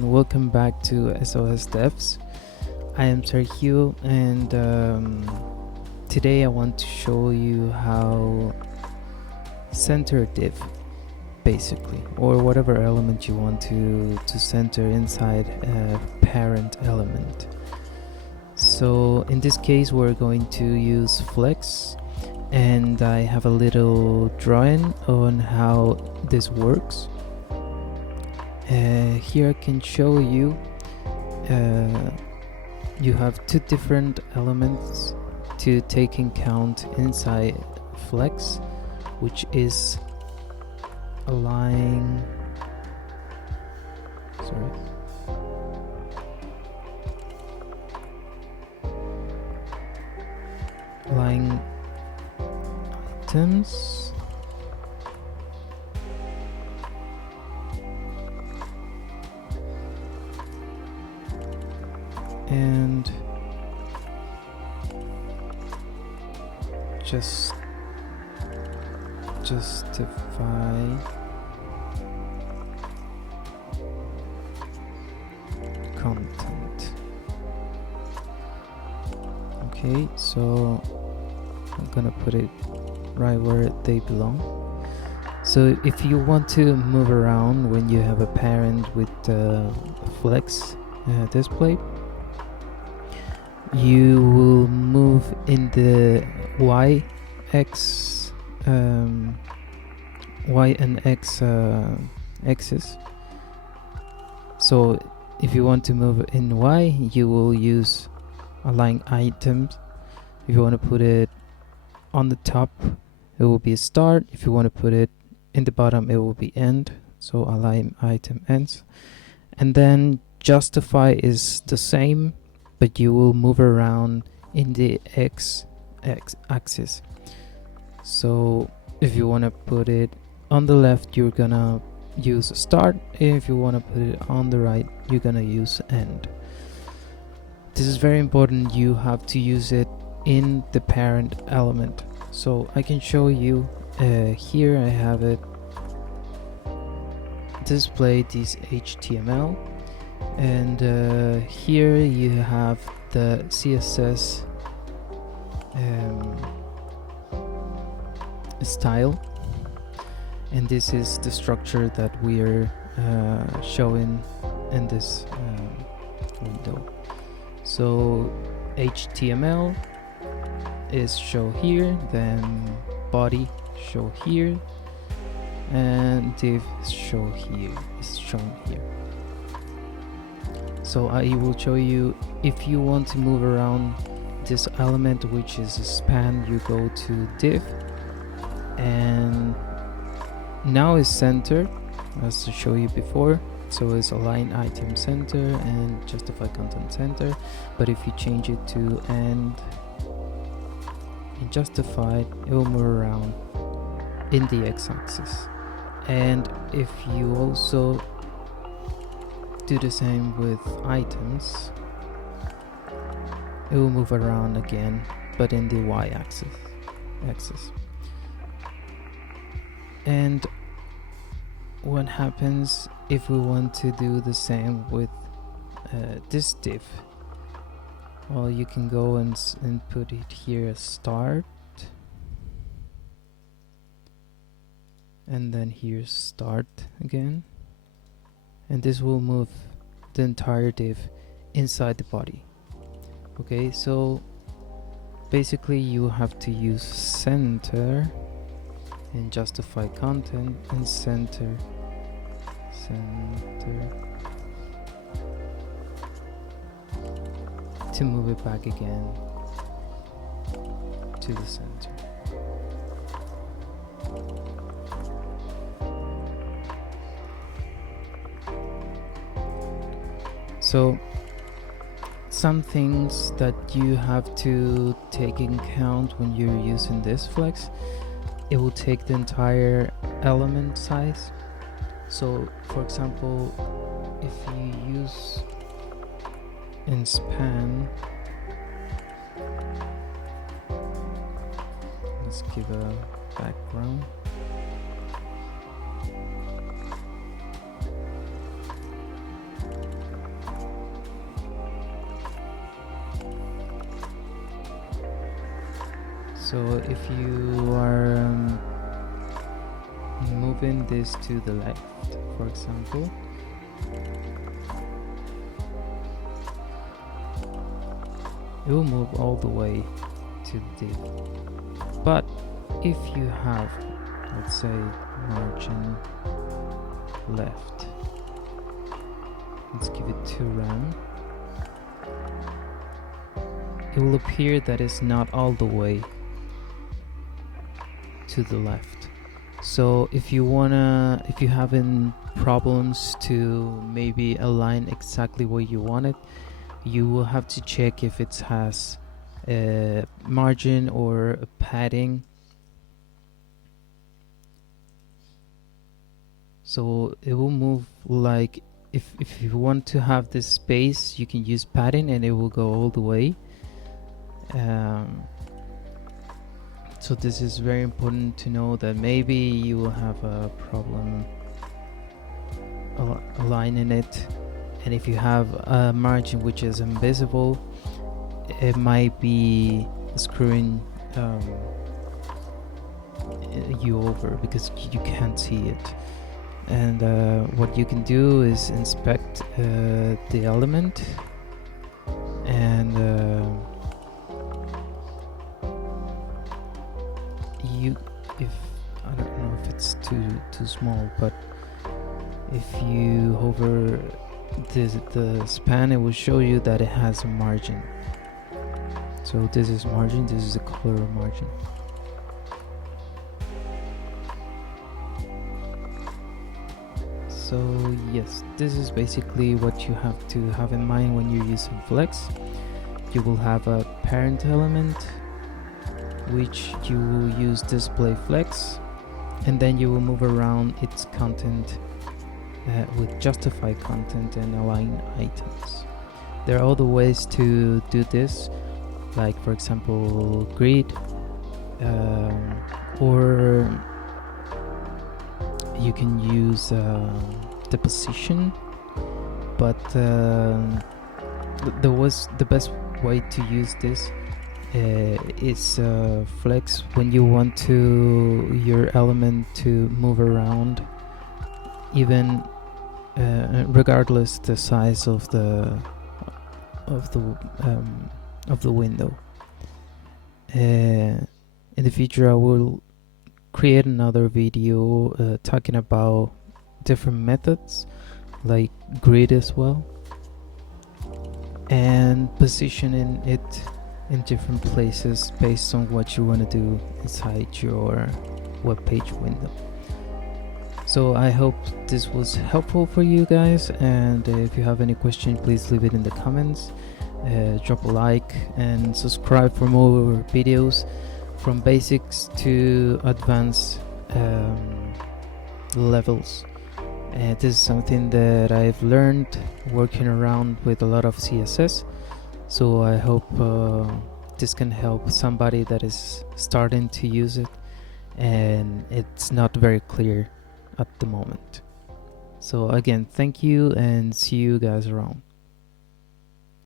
Welcome back to SOS Devs. I am Sergio, and today I want to show you how center div, basically, or whatever element you want to center inside a parent element. So in this case, we're going to use Flex, and I have a little drawing on how this works. Here I can show you you have two different elements to take in count inside Flex, which is align align items and just justify content. Okay, so I'm gonna put it right where they belong. So if you want to move around when you have a parent with Flex display, you will move in the Y and X axis. So if you want to move in Y, you will use align items. If you want to put it on the top, it will be a start. If you want to put it in the bottom, it will be end. So align item ends. And then justify is the same, but you will move around in the X axis. So if you want to put it on the left, you're gonna use start. If you want to put it on the right, you're gonna use end. This is very important. You have to use it in the parent element. So I can show you here. I have it display this HTML, and here you have the CSS style, and this is the structure that we're showing in this window. So HTML is show here, then body show here, and div show here is shown here. So I will show you, if you want to move around this element, which is a span, you go to div, and now is center, as I showed you before. So it's align item center and justify content center. But if you change it to end and justified, it will move around in the x-axis. And if you also do the same with items, it will move around again, but in the y-axis. And what happens if we want to do the same with this div? Well, you can go and put it here as start, and then here's start again, and this will move the entire div inside the body. Okay, so basically you have to use center and justify content and center to move it back again to the center. So some things that you have to take in count when you're using this Flex: it will take the entire element size. So for example, if you use in span, let's give a background. So if you are moving this to the left, for example, it will move all the way to the div. But if you have, let's say, margin left, let's give it 2 rand, it will appear that it's not all the way to the left. So if you having problems to maybe align exactly where you want it, you will have to check if it has a margin or a padding. So it will move like, if you want to have this space, you can use padding and it will go all the way. So this is very important to know, that maybe you will have a problem aligning it, and if you have a margin which is invisible, it might be screwing you over because you can't see it. And what you can do is inspect the element, and if I don't know if it's too small, but if you hover the span, it will show you that it has a margin. So this is margin, this is the color margin. So yes, this is basically what you have to have in mind when you're using Flex. You will have a parent element, which you will use display Flex, and then you will move around its content with justify content and align items. There are other ways to do this, like for example grid, or you can use the position, but the best way to use this is Flex when you want your element to move around, even regardless the size of the window. In the future I will create another video talking about different methods like grid as well, and positioning it in different places based on what you want to do inside your web page window. So I hope this was helpful for you guys, and if you have any question, please leave it in the comments. Drop a like and subscribe for more videos from basics to advanced levels. This is something that I've learned working around with a lot of CSS, so I hope this can help somebody that is starting to use it and it's not very clear at the moment. So again, thank you, and see you guys around.